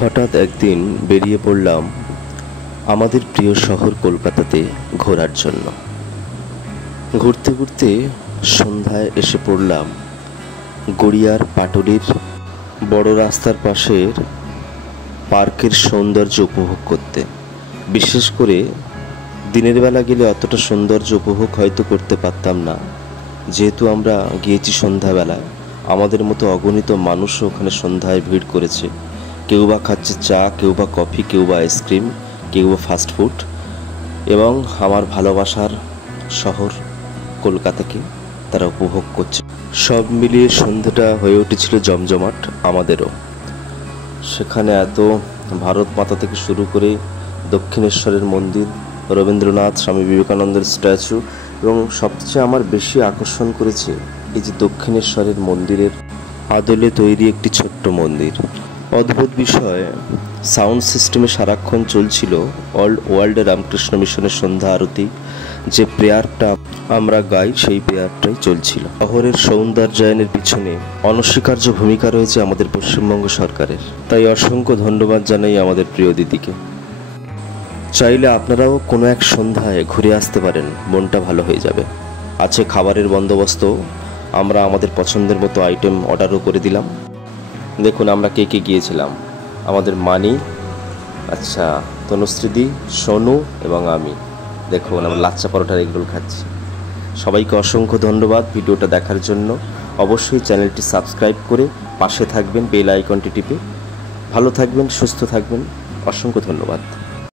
হঠাৎ একদিন বেরিয়ে পড়লাম আমাদের প্রিয় শহর কলকাতাতে ঘোরার জন্য। ঘুরতে ঘুরতে সন্ধ্যায় এসে পড়লাম গড়িয়ার পাটুলির বড় রাস্তার পাশের পার্কের সৌন্দর্য উপভোগ করতে। বিশেষ করে দিনের বেলা গেলে অতটা সৌন্দর্য উপভোগ হয়তো করতে পারতাম না, যেহেতু আমরা গিয়েছি সন্ধ্যাবেলায়। আমাদের মতো অগণিত মানুষও ওখানে সন্ধ্যায় ভিড় করেছে। কেউ বা খাচ্ছে চা, কেউ বা কফি, কেউ বা আইসক্রিম, কেউ বা ফাস্টফুড, এবং আমার ভালোবাসার শহর কলকাতাকে তারা উপভোগ করছে। সব মিলিয়ে সন্ধ্যাটা হয়ে উঠেছিল জমজমাট আমাদেরও। সেখানে এত ভারত মাতা থেকে শুরু করে দক্ষিণেশ্বরের মন্দির, রবীন্দ্রনাথ, স্বামী বিবেকানন্দের স্ট্যাচু, এবং সবচেয়ে আমার বেশি আকর্ষণ করেছে এই যে দক্ষিণেশ্বরের মন্দিরের আদলে তৈরি একটি ছোট্ট মন্দির। অদ্ভুত বিষয়, সাউন্ড সিস্টেমে সারাক্ষণ চলছিল অল ওয়ার্ল্ড রামকৃষ্ণ মিশনের সন্ধ্যা আরতি। যে প্রেয়ারটা আমরা গাই সেই প্রেয়ারটাই চলছিল। শহরের সৌন্দর্যায়নের পিছনে অনস্বীকার্য ভূমিকা রয়েছে আমাদের পশ্চিমবঙ্গ সরকারের, তাই অসংখ্য ধন্যবাদ জানাই আমাদের প্রিয় দিদিকে। চাইলে আপনারাও কোনো এক সন্ধ্যায় ঘুরে আসতে পারেন, মনটা ভালো হয়ে যাবে। আছে খাবারের বন্দোবস্ত, আমরা আমাদের পছন্দের মতো আইটেম অর্ডারও করে দিলাম। দেখুন আমরা কে কে গিয়েছিলাম। আমাদের মানি, আচ্ছা তনুশ্রীদি, সোনু এবং আমি। দেখুন আমরা লাচ্চা পরোটার এগরোল খাচ্ছি। সবাইকে অসংখ্য ধন্যবাদ ভিডিওটা দেখার জন্য। অবশ্যই চ্যানেলটি সাবস্ক্রাইব করে পাশে থাকবেন, বেল আইকনটি টিপে। ভালো থাকবেন, সুস্থ থাকবেন। অসংখ্য ধন্যবাদ।